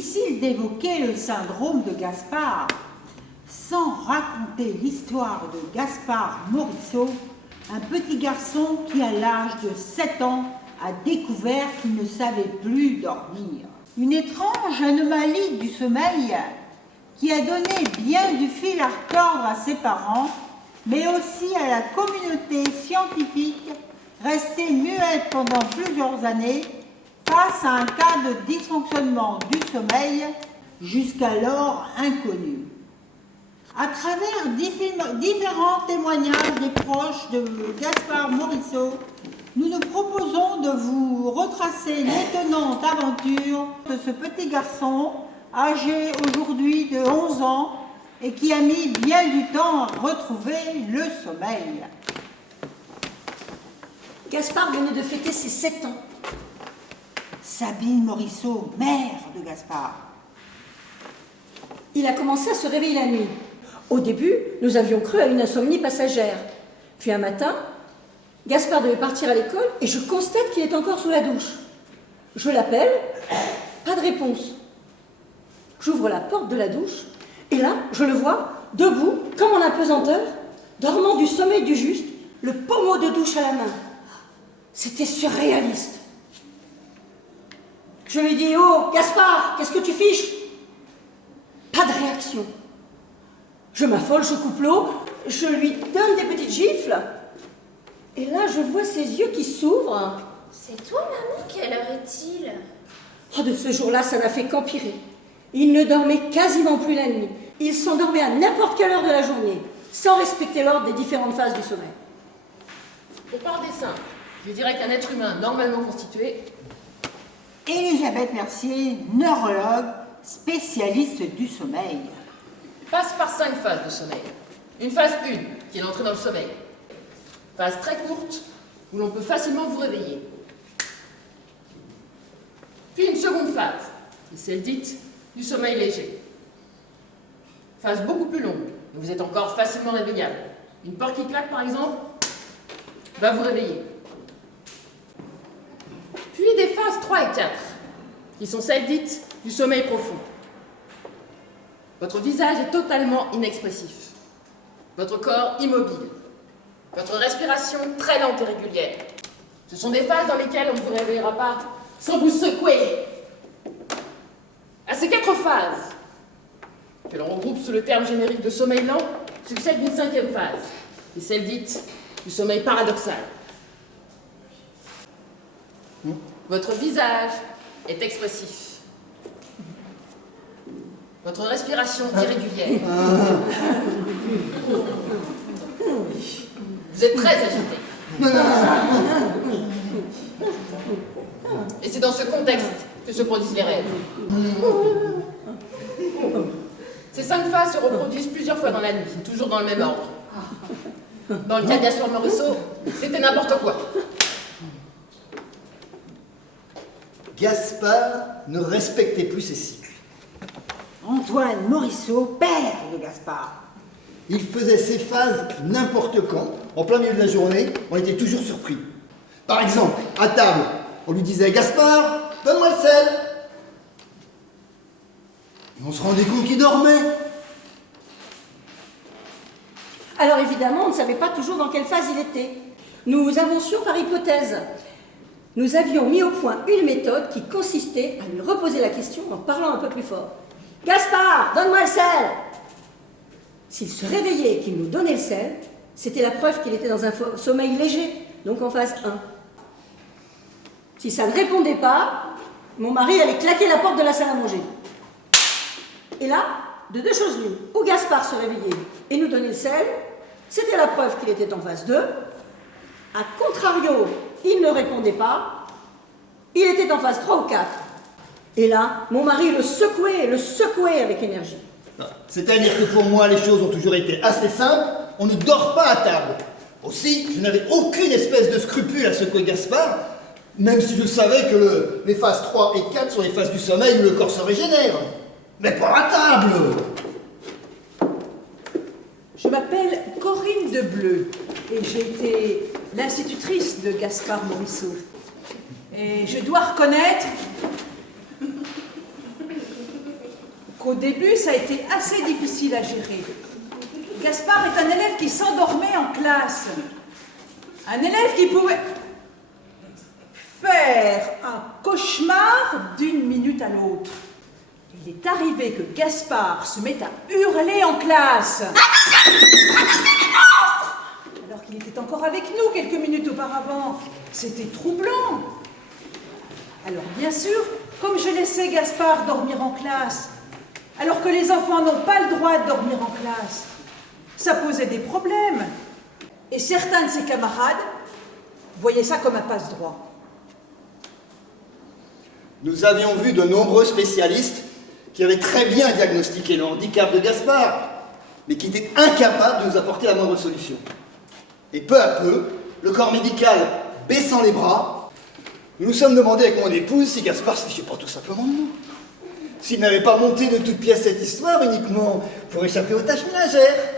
difficile d'évoquer le syndrome de Gaspard sans raconter l'histoire de Gaspard Morisseau, un petit garçon qui, à l'âge de 7 ans, a découvert qu'il ne savait plus dormir. Une étrange anomalie du sommeil qui a donné bien du fil à retordre à ses parents, mais aussi à la communauté scientifique, restée muette pendant plusieurs années face à un cas de dysfonctionnement du sommeil jusqu'alors inconnu. À travers différents témoignages des proches de Gaspard Morisseau, nous nous proposons de vous retracer l'étonnante aventure de ce petit garçon, âgé aujourd'hui de 11 ans, et qui a mis bien du temps à retrouver le sommeil. Gaspard venait de fêter ses 7 ans. Sabine Morisseau, mère de Gaspard. Il a commencé à se réveiller la nuit. Au début, nous avions cru à une insomnie passagère. Puis un matin, Gaspard devait partir à l'école et je constate qu'il est encore sous la douche. Je l'appelle, pas de réponse. J'ouvre la porte de la douche et là, je le vois, debout, comme en apesanteur, dormant du sommeil du juste, le pommeau de douche à la main. C'était surréaliste. Je lui dis « Oh, Gaspard, qu'est-ce que tu fiches ?» Pas de réaction. Je m'affole, je coupe l'eau, je lui donne des petites gifles. Et là, je vois ses yeux qui s'ouvrent. C'est toi, maman? Quelle heure est-il? Oh, de ce jour-là, ça n'a fait qu'empirer. Il ne dormait quasiment plus la nuit. Il s'endormait à n'importe quelle heure de la journée, sans respecter l'ordre des différentes phases du sommeil. Pour parler simple, je dirais qu'un être humain normalement constitué... Elisabeth Mercier, neurologue, spécialiste du sommeil. passe par 5 phases de sommeil. Une phase 1, qui est l'entrée dans le sommeil. Phase très courte, où l'on peut facilement vous réveiller. Puis une seconde phase, qui est celle dite du sommeil léger. Phase beaucoup plus longue, où vous êtes encore facilement réveillable. Une porte qui claque, par exemple, va vous réveiller. Puis des phases 3 et 4, qui sont celles dites du sommeil profond. Votre visage est totalement inexpressif. Votre corps immobile. Votre respiration très lente et régulière. Ce sont des phases dans lesquelles on ne vous réveillera pas sans vous secouer. À ces 4 phases, que l'on regroupe sous le terme générique de sommeil lent, succède une 5e phase, qui est celle dite du sommeil paradoxal. Votre visage est expressif. Votre respiration irrégulière. Vous êtes très agité. Et c'est dans ce contexte que se produisent les rêves. Ces 5 phases se reproduisent plusieurs fois dans la nuit, toujours dans le même ordre. Dans le cas de Gaspard Morisseau, c'était n'importe quoi. Gaspard ne respectait plus ses cycles. Antoine Morisseau, père de Gaspard. Il faisait ses phases n'importe quand, en plein milieu de la journée, on était toujours surpris. Par exemple, à table, on lui disait « Gaspard, donne-moi le sel !» Et on se rendait compte qu'il dormait. Alors évidemment, on ne savait pas toujours dans quelle phase il était. Nous avancions par hypothèse. Nous avions mis au point une méthode qui consistait à lui reposer la question en parlant un peu plus fort. « Gaspard, donne-moi le sel !» S'il se réveillait et qu'il nous donnait le sel, c'était la preuve qu'il était dans un sommeil léger, donc en phase 1. Si ça ne répondait pas, mon mari allait claquer la porte de la salle à manger. Et là, de 2 choses l'une, ou Gaspard se réveillait et nous donnait le sel, c'était la preuve qu'il était en phase 2. A contrario, il ne répondait pas, il était en phase 3 ou 4. Et là, mon mari le secouait avec énergie. C'est-à-dire que pour moi, les choses ont toujours été assez simples. On ne dort pas à table. Aussi, je n'avais aucune espèce de scrupule à secouer Gaspard, même si je savais que les phases 3 et 4 sont les phases du sommeil où le corps se régénère. Mais pas à table! Je m'appelle Corinne Debleu et j'ai été l'institutrice de Gaspard Morisseau. Et je dois reconnaître qu'au début, ça a été assez difficile à gérer. Gaspard est un élève qui s'endormait en classe. Un élève qui pouvait faire un cauchemar d'une minute à l'autre. Il est arrivé que Gaspard se mette à hurler en classe. Alors qu'il était encore avec nous quelques minutes auparavant. C'était troublant. Alors bien sûr, comme je laissais Gaspard dormir en classe, alors que les enfants n'ont pas le droit de dormir en classe, ça posait des problèmes. Et certains de ses camarades voyaient ça comme un passe-droit. Nous avions vu de nombreux spécialistes qui avaient très bien diagnostiqué le handicap de Gaspard, mais qui étaient incapables de nous apporter la moindre solution. Et peu à peu, le corps médical baissant les bras, nous nous sommes demandé avec mon épouse si Gaspard se fichait pas tout simplement de nous. S'il n'avait pas monté de toutes pièces cette histoire uniquement pour échapper aux tâches ménagères.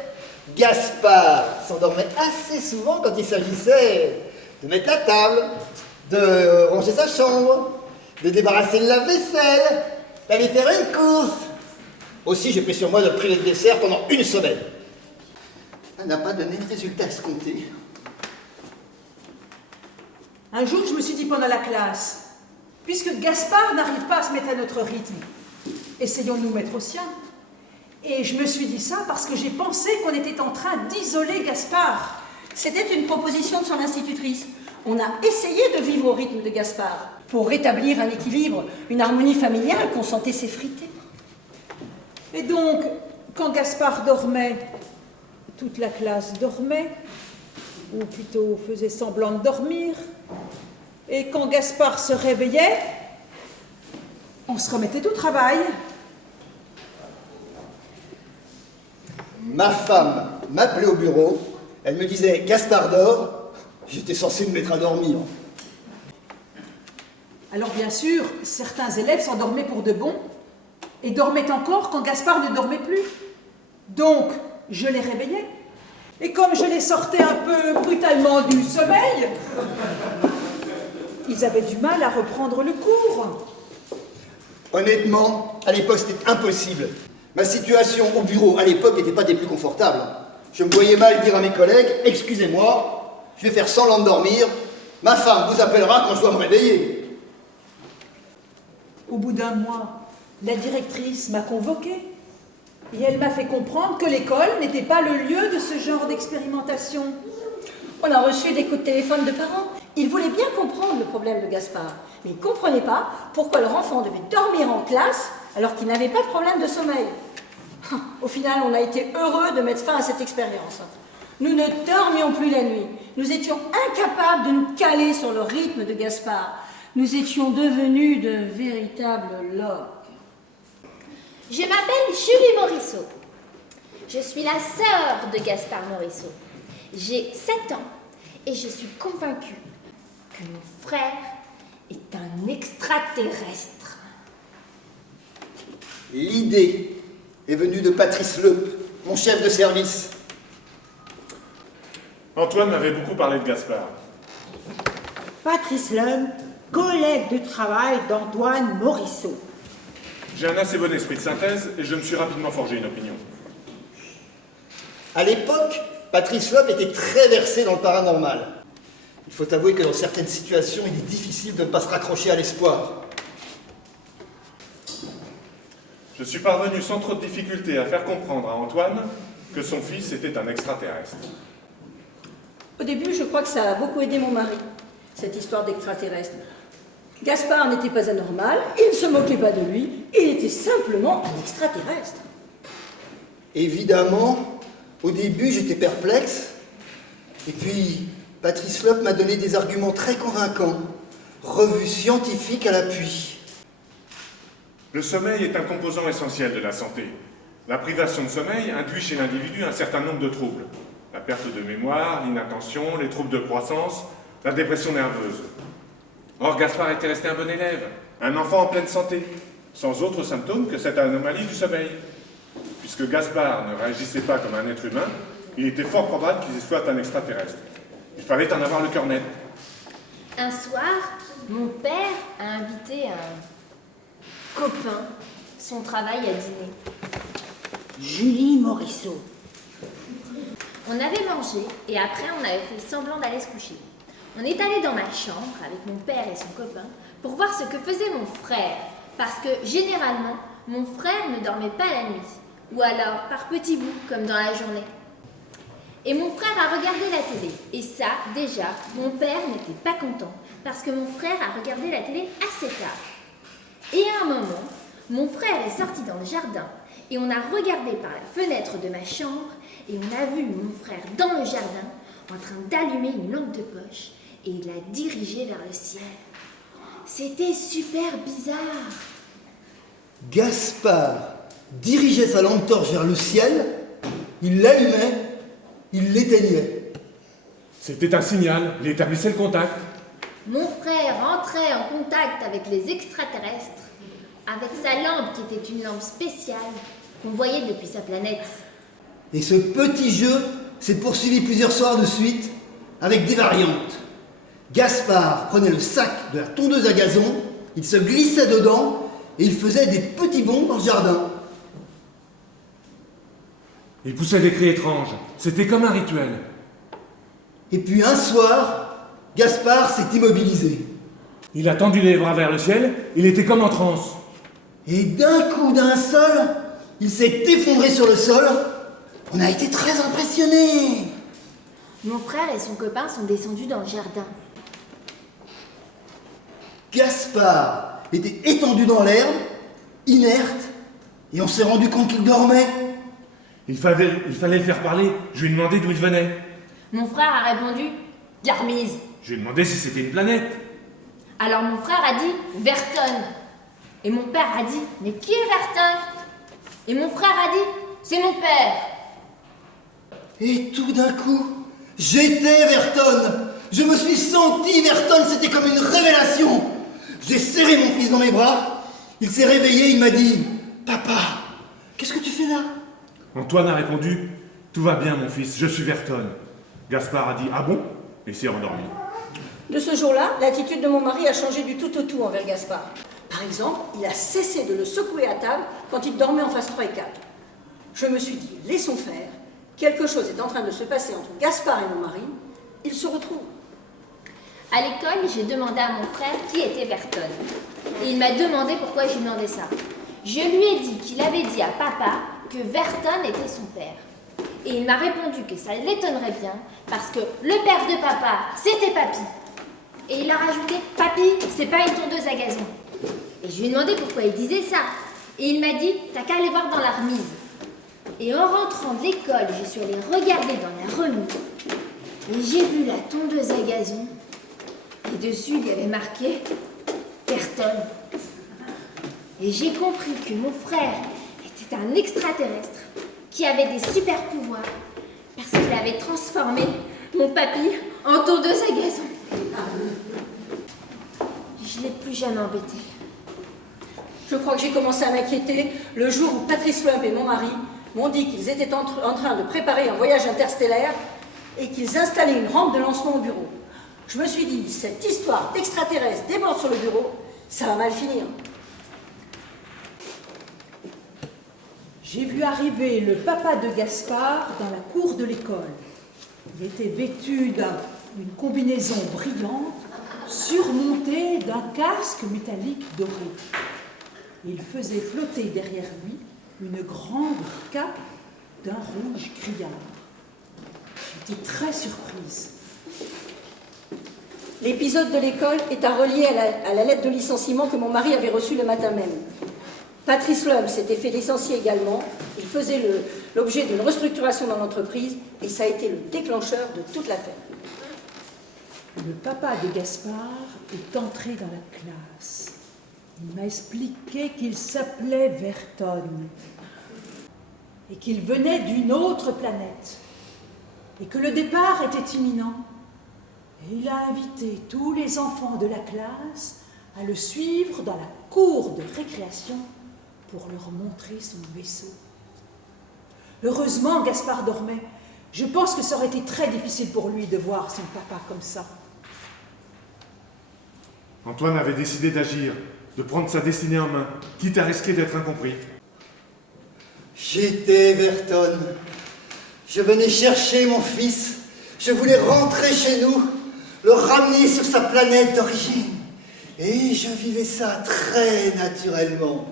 Gaspard s'endormait assez souvent quand il s'agissait de mettre la table, de ranger sa chambre, de débarrasser le lave-vaisselle, d'aller faire une course. Aussi, j'ai pris sur moi de le priver de dessert pendant une semaine. Ça n'a pas donné le résultat escompté. Un jour, je me suis dit pendant la classe, puisque Gaspard n'arrive pas à se mettre à notre rythme, essayons de nous mettre au sien. Et je me suis dit ça parce que j'ai pensé qu'on était en train d'isoler Gaspard. C'était une proposition de son institutrice. On a essayé de vivre au rythme de Gaspard pour rétablir un équilibre, une harmonie familiale qu'on sentait s'effriter. Et donc, quand Gaspard dormait, toute la classe dormait, ou plutôt faisait semblant de dormir. Et quand Gaspard se réveillait, on se remettait au travail. Ma femme m'appelait au bureau, elle me disait « Gaspard dort », j'étais censé me mettre à dormir. Alors bien sûr, certains élèves s'endormaient pour de bon, et dormaient encore quand Gaspard ne dormait plus. Donc, je les réveillais. Et comme je les sortais un peu brutalement du sommeil, ils avaient du mal à reprendre le cours. Honnêtement, à l'époque, c'était impossible. Ma situation au bureau, à l'époque, n'était pas des plus confortables. Je me voyais mal dire à mes collègues « Excusez-moi, je vais faire semblant de dormir. Ma femme vous appellera quand je dois me réveiller. » Au bout d'un mois, la directrice m'a convoquée et elle m'a fait comprendre que l'école n'était pas le lieu de ce genre d'expérimentation. On a reçu des coups de téléphone de parents. Ils voulaient bien comprendre le problème de Gaspard, mais ils ne comprenaient pas pourquoi leur enfant devait dormir en classe alors qu'il n'avait pas de problème de sommeil. Au final, on a été heureux de mettre fin à cette expérience. Nous ne dormions plus la nuit. Nous étions incapables de nous caler sur le rythme de Gaspard. Nous étions devenus de véritables loques. Je m'appelle Julie Morisseau. Je suis la sœur de Gaspard Morisseau. J'ai 7 ans et je suis convaincue que mon frère est un extraterrestre. L'idée est venue de Patrice Leup, mon chef de service. Antoine m'avait beaucoup parlé de Gaspard. Patrice Lum, collègue de travail d'Antoine Morisseau. J'ai un assez bon esprit de synthèse et je me suis rapidement forgé une opinion. À l'époque, Patrice Leup était très versé dans le paranormal. Il faut avouer que dans certaines situations, il est difficile de ne pas se raccrocher à l'espoir. Je suis parvenu sans trop de difficulté à faire comprendre à Antoine que son fils était un extraterrestre. Au début, je crois que ça a beaucoup aidé mon mari, cette histoire d'extraterrestre. Gaspard n'était pas anormal, il ne se moquait pas de lui, il était simplement un extraterrestre. Évidemment, au début, j'étais perplexe. Et puis, Patrice Leup m'a donné des arguments très convaincants, revus scientifiques à l'appui. Le sommeil est un composant essentiel de la santé. La privation de sommeil induit chez l'individu un certain nombre de troubles. La perte de mémoire, l'inattention, les troubles de croissance, la dépression nerveuse. Or, Gaspard était resté un bon élève, un enfant en pleine santé, sans autre symptôme que cette anomalie du sommeil. Puisque Gaspard ne réagissait pas comme un être humain, il était fort probable qu'il soit un extraterrestre. Il fallait en avoir le cœur net. Un soir, mon père a invité un copain se son travail à dîner. Julie Morisseau. On avait mangé et après on avait fait semblant d'aller se coucher. On est allé dans ma chambre avec mon père et son copain pour voir ce que faisait mon frère. Parce que généralement, mon frère ne dormait pas la nuit. Ou alors par petits bouts comme dans la journée. Et mon frère a regardé la télé. Et ça, déjà, mon père n'était pas content parce que mon frère a regardé la télé assez tard. Et à un moment, mon frère est sorti dans le jardin et on a regardé par la fenêtre de ma chambre et on a vu mon frère dans le jardin en train d'allumer une lampe de poche et il l'a dirigée vers le ciel. C'était super bizarre. Gaspard dirigeait sa lampe torche vers le ciel, il l'allumait, il l'éteignait. C'était un signal, il établissait le contact. Mon frère entrait en contact avec les extraterrestres, avec sa lampe qui était une lampe spéciale qu'on voyait depuis sa planète. Et ce petit jeu s'est poursuivi plusieurs soirs de suite, avec des variantes. Gaspard prenait le sac de la tondeuse à gazon, il se glissait dedans et il faisait des petits bonds dans le jardin. Il poussait des cris étranges, c'était comme un rituel. Et puis un soir, Gaspard s'est immobilisé. Il a tendu les bras vers le ciel, il était comme en transe. Et d'un coup, d'un seul, il s'est effondré sur le sol. On a été très impressionnés. Mon frère et son copain sont descendus dans le jardin. Gaspard était étendu dans l'herbe, inerte, et on s'est rendu compte qu'il dormait. Il fallait le faire parler, je lui ai demandé d'où il venait. Mon frère a répondu « Garmise ». Je lui ai demandé si c'était une planète. Alors mon frère a dit « Verton ». Et mon père a dit « Mais qui est Verton ?» Et mon frère a dit « C'est mon père ». Et tout d'un coup, j'étais Verton. Je me suis senti Verton, c'était comme une révélation. J'ai serré mon fils dans mes bras. Il s'est réveillé, il m'a dit « Papa, qu'est-ce que tu fais là ?» Antoine a répondu « Tout va bien mon fils, je suis Verton ». Gaspard a dit « Ah bon ?» et s'est endormi. De ce jour-là, l'attitude de mon mari a changé du tout au tout envers Gaspard. Par exemple, il a cessé de le secouer à table quand il dormait en phase 3 et 4. Je me suis dit, laissons faire, quelque chose est en train de se passer entre Gaspard et mon mari, ils se retrouvent. À l'école, j'ai demandé à mon frère qui était Verton. Et il m'a demandé pourquoi je lui demandais ça. Je lui ai dit qu'il avait dit à papa que Verton était son père. Et il m'a répondu que ça l'étonnerait bien parce que le père de papa, c'était papy. Et il a rajouté « Papy, c'est pas une tondeuse à gazon ». Et je lui ai demandé pourquoi il disait ça. Et il m'a dit « T'as qu'à aller voir dans la remise ». Et en rentrant de l'école, je suis allée regarder dans la remise. Et j'ai vu la tondeuse à gazon. Et dessus, il y avait marqué « Verton ». Et j'ai compris que mon frère était un extraterrestre qui avait des super pouvoirs parce qu'il avait transformé mon papy en tondeuse à gazon. Je ne l'ai plus jamais embêté. Je crois que j'ai commencé à m'inquiéter le jour où Patrice Lump et mon mari m'ont dit qu'ils étaient en train de préparer un voyage interstellaire et qu'ils installaient une rampe de lancement au bureau. Je me suis dit, cette histoire d'extraterrestre déborde sur le bureau, ça va mal finir. J'ai vu arriver le papa de Gaspard dans la cour de l'école. Il était vêtu d'une combinaison brillante, surmontée d'un casque métallique doré. Il faisait flotter derrière lui une grande cape d'un rouge criard. J'étais très surprise. L'épisode de l'école est à relier à la lettre de licenciement que mon mari avait reçue le matin même. Patrice Lump s'était fait licencier également. Il faisait l'objet d'une restructuration dans l'entreprise et ça a été le déclencheur de toute l'affaire. Le papa de Gaspard est entré dans la classe. Il m'a expliqué qu'il s'appelait Verton et qu'il venait d'une autre planète et que le départ était imminent. Et il a invité tous les enfants de la classe à le suivre dans la cour de récréation pour leur montrer son vaisseau. Heureusement, Gaspard dormait. Je pense que ça aurait été très difficile pour lui de voir son papa comme ça. Antoine avait décidé d'agir. de prendre sa destinée en main, quitte à risquer d'être incompris. J'étais Everton. Je venais chercher mon fils. Je voulais rentrer chez nous, le ramener sur sa planète d'origine. Et je vivais ça très naturellement.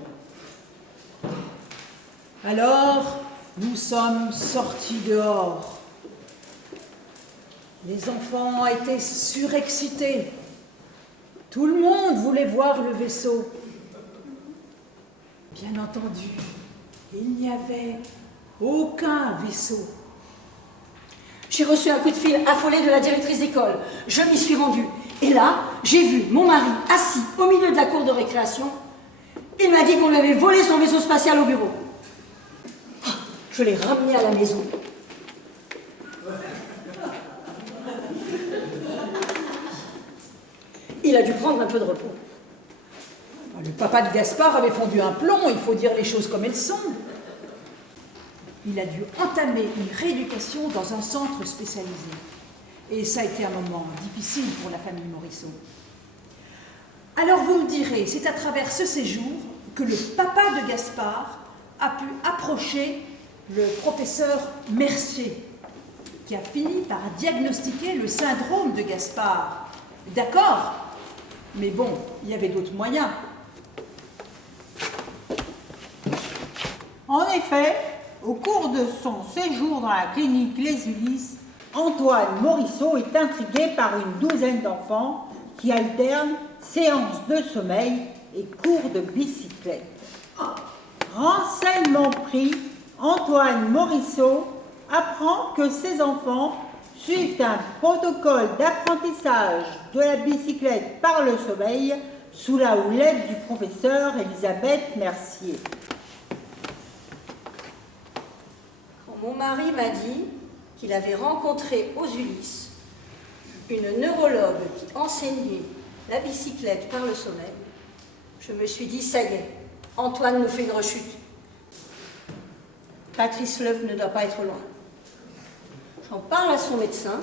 Alors, nous sommes sortis dehors. Les enfants étaient surexcités. Tout le monde voulait voir le vaisseau. Bien entendu, il n'y avait aucun vaisseau. J'ai reçu un coup de fil affolé de la directrice d'école. Je m'y suis rendue. Et là, j'ai vu mon mari assis au milieu de la cour de récréation. Il m'a dit qu'on lui avait volé son vaisseau spatial au bureau. Je l'ai ramené à la maison. Il a dû prendre un peu de repos. Le papa de Gaspard avait fondu un plomb, il faut dire les choses comme elles sont. Il a dû entamer une rééducation dans un centre spécialisé. Et ça a été un moment difficile pour la famille Morisseau. Alors vous me direz, c'est à travers ce séjour que le papa de Gaspard a pu approcher le professeur Mercier, qui a fini par diagnostiquer le syndrome de Gaspard. D'accord, mais bon, il y avait d'autres moyens. En effet, au cours de son séjour dans la clinique Les Ulysses, Antoine Morisseau est intrigué par une douzaine d'enfants qui alternent séances de sommeil et cours de bicyclette. Renseignement pris, Antoine Morisseau apprend que ces enfants suivent un protocole d'apprentissage de la bicyclette par le sommeil sous la houlette du professeur Elisabeth Mercier. Mon mari m'a dit qu'il avait rencontré aux Ulysses une neurologue qui enseignait la bicyclette par le sommeil. Je me suis dit, ça y est, Antoine nous fait une rechute. Patrice Leuve ne doit pas être loin. J'en parle à son médecin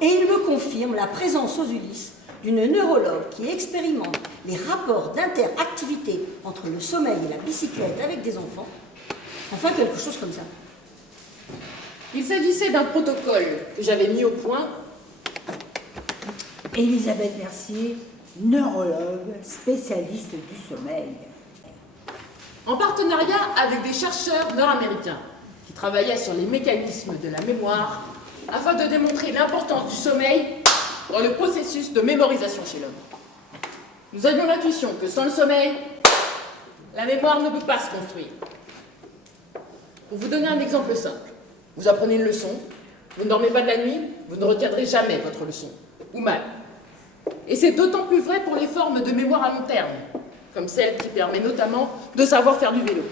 et il me confirme la présence aux Ulysses d'une neurologue qui expérimente les rapports d'interactivité entre le sommeil et la bicyclette avec des enfants. Enfin, quelque chose comme ça. Il s'agissait d'un protocole que j'avais mis au point. Elisabeth Mercier, neurologue, spécialiste du sommeil. En partenariat avec des chercheurs nord-américains qui travaillaient sur les mécanismes de la mémoire afin de démontrer l'importance du sommeil dans le processus de mémorisation chez l'homme. Nous avions l'intuition que sans le sommeil, la mémoire ne peut pas se construire. Pour vous donner un exemple simple, vous apprenez une leçon, vous ne dormez pas de la nuit, vous ne retiendrez jamais votre leçon, ou mal. Et c'est d'autant plus vrai pour les formes de mémoire à long terme, comme celle qui permet notamment de savoir faire du vélo,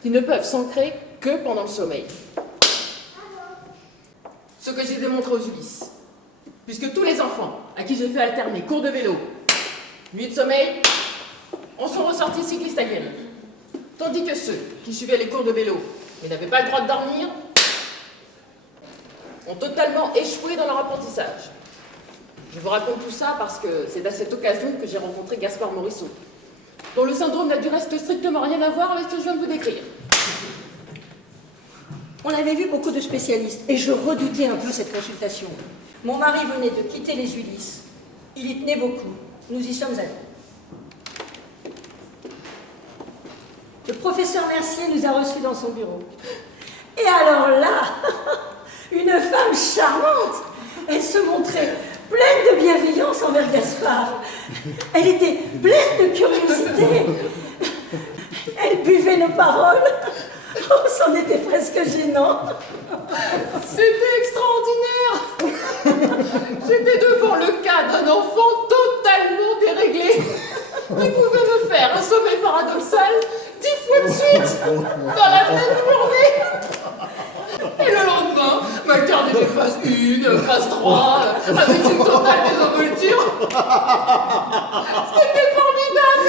qui ne peuvent s'ancrer que pendant le sommeil. Ce que j'ai démontré aux Ulysses, puisque tous les enfants à qui j'ai fait alterner cours de vélo, nuit de sommeil, en sont ressortis cyclistes aguerris, tandis que ceux qui suivaient les cours de vélo mais n'avaient pas le droit de dormir, ont totalement échoué dans leur apprentissage. Je vous raconte tout ça parce que c'est à cette occasion que j'ai rencontré Gaspard Morisseau, dont le syndrome n'a du reste strictement rien à voir avec ce que je viens de vous décrire. On avait vu beaucoup de spécialistes et je redoutais un peu cette consultation. Mon mari venait de quitter les Ulysses. Il y tenait beaucoup. Nous y sommes allés. Le professeur Mercier nous a reçus dans son bureau. Et alors là, une femme charmante, elle se montrait pleine de bienveillance envers Gaspard. Elle était pleine de curiosité. Elle buvait nos paroles. Oh, c'en était presque gênant. C'était extraordinaire. J'étais devant le cas d'un enfant totalement déréglé qui pouvait me faire un sommeil paradoxal 10 fois de suite dans la même journée. Et le lendemain, ma carte était phase 1, phase 3, avec une totale désinvolture. C'était formidable.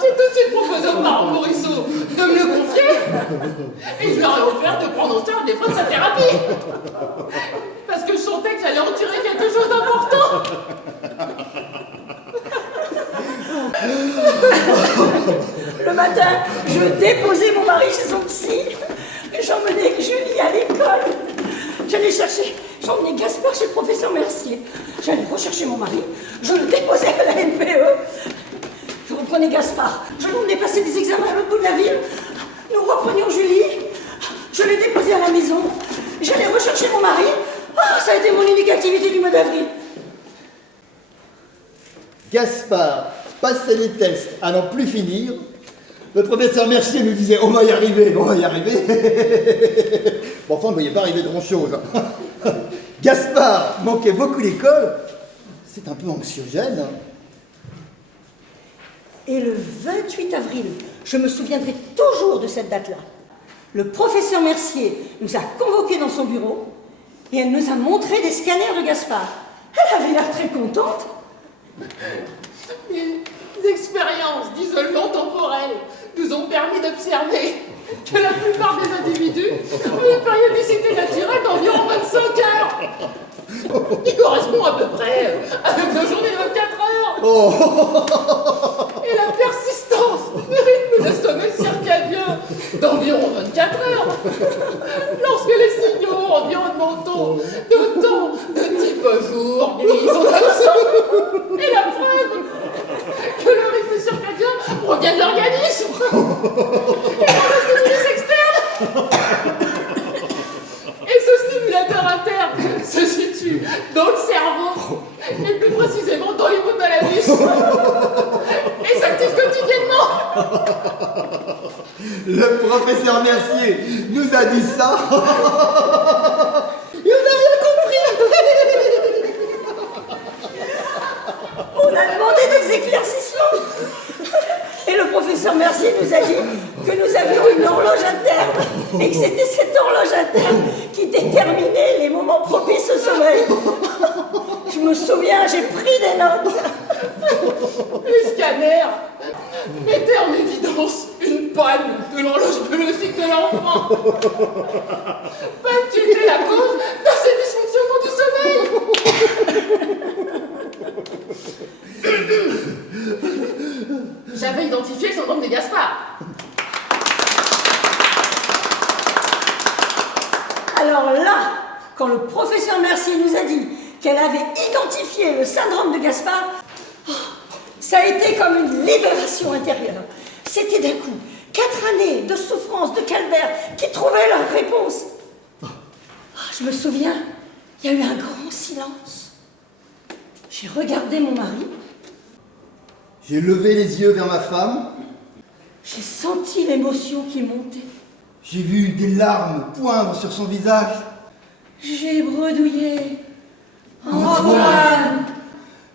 J'ai tout de suite proposé au parent Morisseau de me le confier et je leur ai offert de prendre en charge les frais de sa thérapie. Parce que je sentais que j'allais en tirer quelque chose d'important. Le matin, je déposais mon mari chez son psy. J'emmenais Julie à l'école. J'allais j'emmenais Gaspard chez le professeur Mercier. J'allais rechercher mon mari. Je le déposais à la NPE. Je reprenais Gaspard. Je l'emmenais passer des examens à l'autre bout de la ville. Nous reprenions Julie. Je l'ai déposée à la maison. J'allais rechercher mon mari. Ah, ça a été mon unique activité du mois d'avril. Gaspard passait les tests à n'en plus finir. Le professeur Mercier nous disait « On va y arriver, on va y arriver ». Bon, enfin, on ne voyait pas arriver grand-chose. Gaspard manquait beaucoup l'école. C'est un peu anxiogène. Et le 28 avril, je me souviendrai toujours de cette date-là. Le professeur Mercier nous a convoqués dans son bureau et elle nous a montré des scanners de Gaspard. Elle avait l'air très contente. Les expériences d'isolement temporel nous ont permis d'observer que la plupart des individus ont une périodicité naturelle d'environ 25 heures, qui correspond à peu près avec nos journées de 24 heures. Et la persistance du rythme de sommeil circadien d'environ 24 heures, lorsque les signaux environnementaux de temps de type jour, nuit sont absents. Et la preuve que le rythme circadien provient de l'organisme et non de stimulus externes. Et ce stimulateur interne se situe dans le cerveau, et plus précisément dans l'hypothalamus, et s'active quotidiennement. Le professeur Mercier nous a dit ça. Et on n'a rien compris. On a demandé des éclaircissements. Et le professeur Mercier nous a dit que nous avions une horloge interne et que c'était cette horloge interne qui déterminait les moments propices au sommeil. Je me souviens, j'ai pris des notes. Les scanners mettaient en évidence une panne de l'horloge biologique de l'enfant. Panne qui était la cause de ces dysfonctionnements du sommeil. J'avais identifié le syndrome de Gaspard. Alors là, quand le professeur Mercier nous a dit qu'elle avait identifié le syndrome de Gaspard, ça a été comme une libération intérieure. C'était d'un coup 4 années de souffrance, de calvaire, qui trouvaient leur réponse. Je me souviens, il y a eu un grand silence. J'ai regardé mon mari. J'ai levé les yeux vers ma femme. J'ai senti l'émotion qui montait. J'ai vu des larmes poindre sur son visage. J'ai bredouillé. Antoine.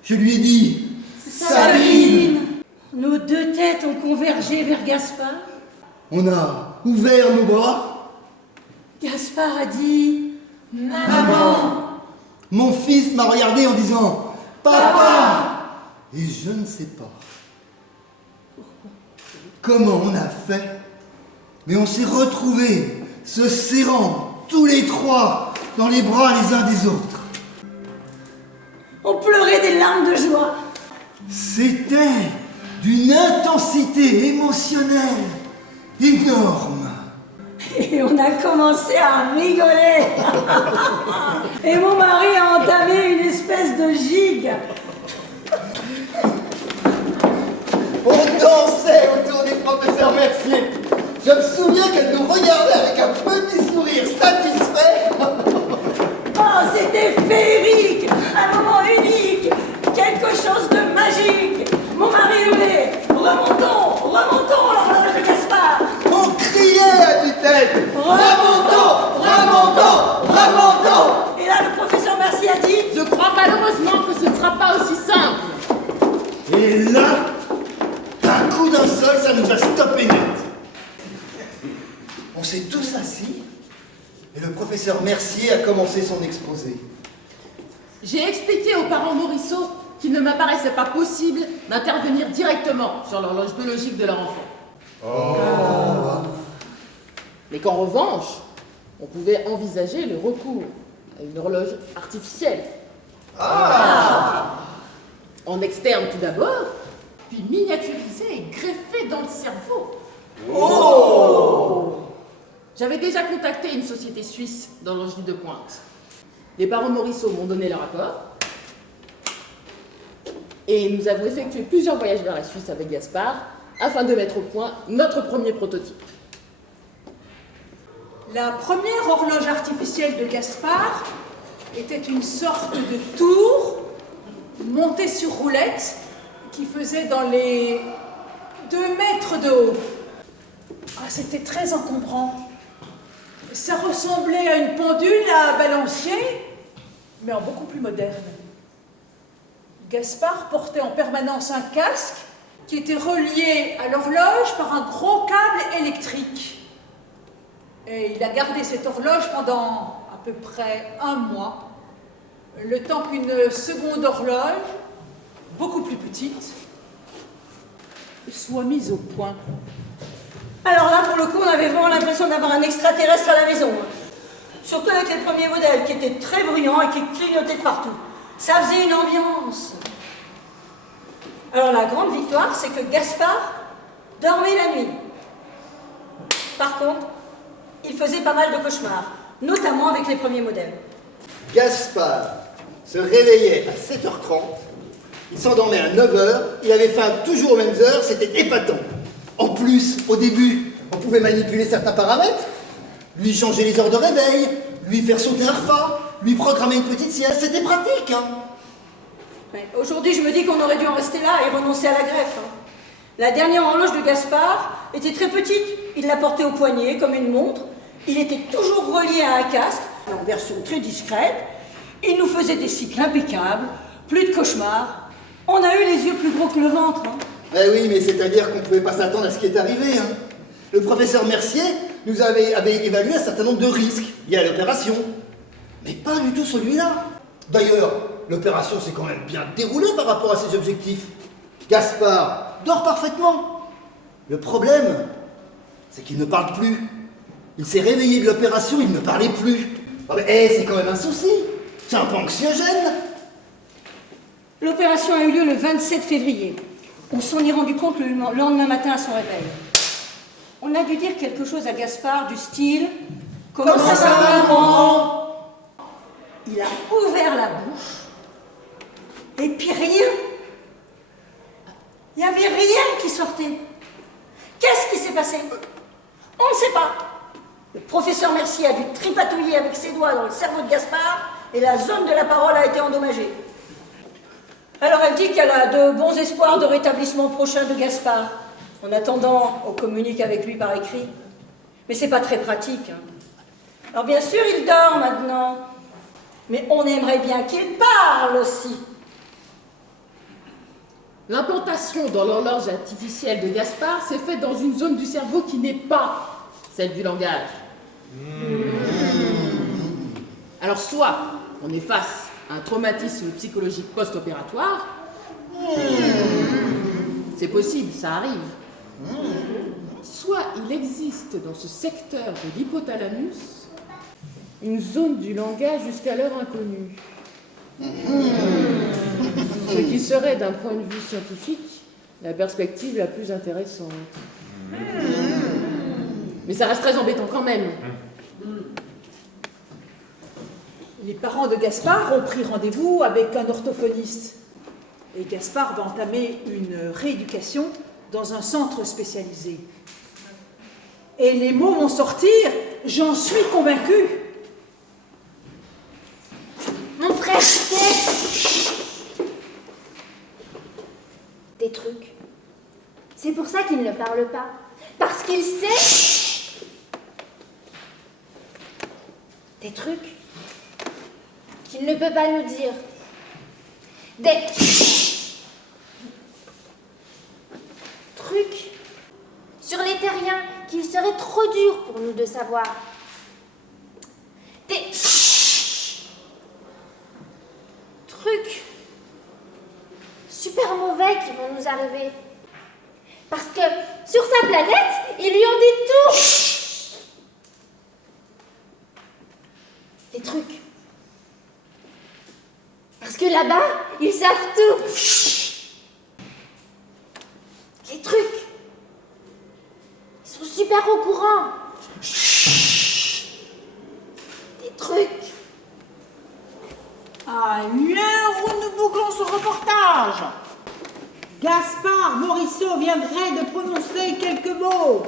Je lui ai dit Sabine. Nos deux têtes ont convergé vers Gaspard. On a ouvert nos bras. Gaspard a dit « Maman ». Mon fils m'a regardé en disant « Papa !» Et je ne sais pas comment on a fait, mais on s'est retrouvés, se serrant tous les trois dans les bras les uns des autres. On pleurait des larmes de joie. C'était d'une intensité émotionnelle énorme. Et on a commencé à rigoler. Et mon mari a entamé une espèce de gigue. On dansait autour du professeur Mercier. Je me souviens qu'elle nous regardait avec un petit sourire satisfait. Oh, c'était féerique, un moment unique, quelque chose de magique. Mon mari hurlait « Remontons, remontons l'horloge de Gaspard !» On criait à tue-tête « Remontons, remontons, remontons !» Et là, le professeur Mercier a dit « Je crois malheureusement que ce ne sera pas aussi simple. Et là, d'un coup d'un seul, ça nous a stoppé net. On s'est tous assis et le professeur Mercier a commencé son exposé. J'ai expliqué aux parents Morisseau qu'il ne m'apparaissait pas possible d'intervenir directement sur l'horloge biologique de leur enfant. Mais qu'en revanche, on pouvait envisager le recours à une horloge artificielle. En externe tout d'abord, puis miniaturisés et greffés dans le cerveau. Oh! J'avais déjà contacté une société suisse d'horlogerie de pointe. Les parents Morisseau m'ont donné leur accord. Et nous avons effectué plusieurs voyages vers la Suisse avec Gaspard afin de mettre au point notre premier prototype. La première horloge artificielle de Gaspard était une sorte de tour montée sur roulette qui faisait dans les 2 mètres de haut. Ah, c'était très encombrant. Ça ressemblait à une pendule à balancier, mais en beaucoup plus moderne. Gaspard portait en permanence un casque qui était relié à l'horloge par un gros câble électrique. Et il a gardé cette horloge pendant à peu près 1 mois, le temps qu'une seconde horloge, beaucoup plus petite, soit mise au point. Alors là, pour le coup, on avait vraiment l'impression d'avoir un extraterrestre à la maison. Surtout avec les premiers modèles qui étaient très bruyants et qui clignotaient de partout. Ça faisait une ambiance. Alors la grande victoire, c'est que Gaspard dormait la nuit. Par contre, il faisait pas mal de cauchemars, notamment avec les premiers modèles. Gaspard se réveillait à 7h30, il s'endormait à 9h, il avait faim toujours aux mêmes heures, c'était épatant. En plus, au début, on pouvait manipuler certains paramètres, lui changer les heures de réveil, lui faire sauter un repas, lui programmer une petite sieste, c'était pratique, hein. Ouais. Aujourd'hui, je me dis qu'on aurait dû en rester là et renoncer à la greffe. La dernière horloge de Gaspard était très petite. Il la portait au poignet comme une montre. Il était toujours relié à un casque, en version très discrète. Il nous faisait des cycles impeccables, plus de cauchemars. On a eu les yeux plus gros que le ventre. Hein. Eh oui, mais c'est-à-dire qu'on ne pouvait pas s'attendre à ce qui est arrivé, hein. Le professeur Mercier nous avait évalué un certain nombre de risques liés à l'opération, mais pas du tout celui-là. D'ailleurs, l'opération s'est quand même bien déroulée par rapport à ses objectifs. Gaspard dort parfaitement. Le problème, c'est qu'il ne parle plus. Il s'est réveillé de l'opération, il ne parlait plus. Ah mais c'est quand même un souci. C'est un peu anxiogène. L'opération a eu lieu le 27 février. On s'en est rendu compte le lendemain matin à son réveil. On a dû dire quelque chose à Gaspard du style « Comment ça va, maman ?» Il a ouvert la bouche, et puis rien. Il n'y avait rien qui sortait. Qu'est-ce qui s'est passé? On ne sait pas. Le professeur Mercier a dû tripatouiller avec ses doigts dans le cerveau de Gaspard, et la zone de la parole a été endommagée. Alors elle dit qu'elle a de bons espoirs de rétablissement prochain de Gaspard. En attendant, on communique avec lui par écrit. Mais c'est pas très pratique. Hein. Alors bien sûr, il dort maintenant. Mais on aimerait bien qu'il parle aussi. L'implantation dans l'horloge artificielle de Gaspard s'est faite dans une zone du cerveau qui n'est pas celle du langage. Alors soit on est face à un traumatisme psychologique post-opératoire, c'est possible, ça arrive. Soit il existe dans ce secteur de l'hypothalamus une zone du langage jusqu'alors inconnue. Ce qui serait, d'un point de vue scientifique, la perspective la plus intéressante. Mais ça reste très embêtant quand même. Les parents de Gaspard ont pris rendez-vous avec un orthophoniste. Et Gaspard va entamer une rééducation dans un centre spécialisé. Et les mots vont sortir, j'en suis convaincue. Mon frère sait des trucs. C'est pour ça qu'il ne parle pas. Parce qu'il sait des trucs qu'il ne peut pas nous dire. Des trucs sur les terriens qu'il serait trop dur pour nous de savoir. Des trucs super mauvais qui vont nous arriver. Parce que sur sa planète, ils lui ont dit tout. Des trucs. Parce que là-bas, ils savent tout. sont super au courant. Des trucs. À l'heure où nous bouclons ce reportage, Gaspard Morisseau viendrait de prononcer quelques mots.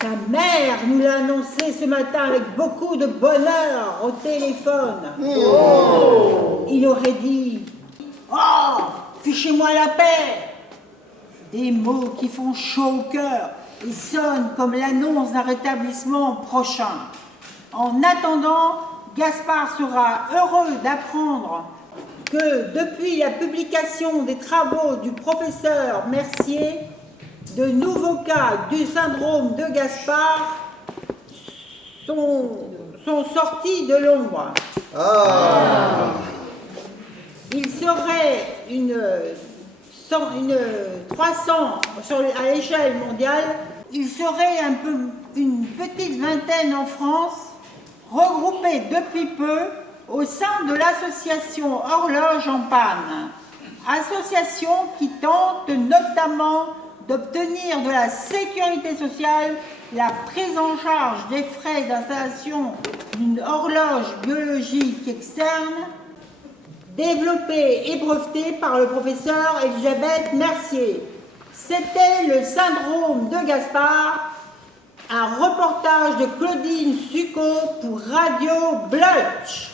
Sa mère nous l'a annoncé ce matin avec beaucoup de bonheur au téléphone. Il aurait dit « Oh, fichez-moi la paix !» Des mots qui font chaud au cœur et sonnent comme l'annonce d'un rétablissement prochain. En attendant, Gaspard sera heureux d'apprendre que depuis la publication des travaux du professeur Mercier, de nouveaux cas du syndrome de Gaspard sont sortis de l'ombre. Il serait une 300 à l'échelle mondiale. Il serait une petite vingtaine en France, regroupés depuis peu au sein de l'association Horloge en panne. Association qui tente notamment d'obtenir de la sécurité sociale la prise en charge des frais d'installation d'une horloge biologique externe, développée et brevetée par le professeur Elisabeth Mercier. C'était le syndrome de Gaspard, un reportage de Claudine Succo pour Radio Blutch.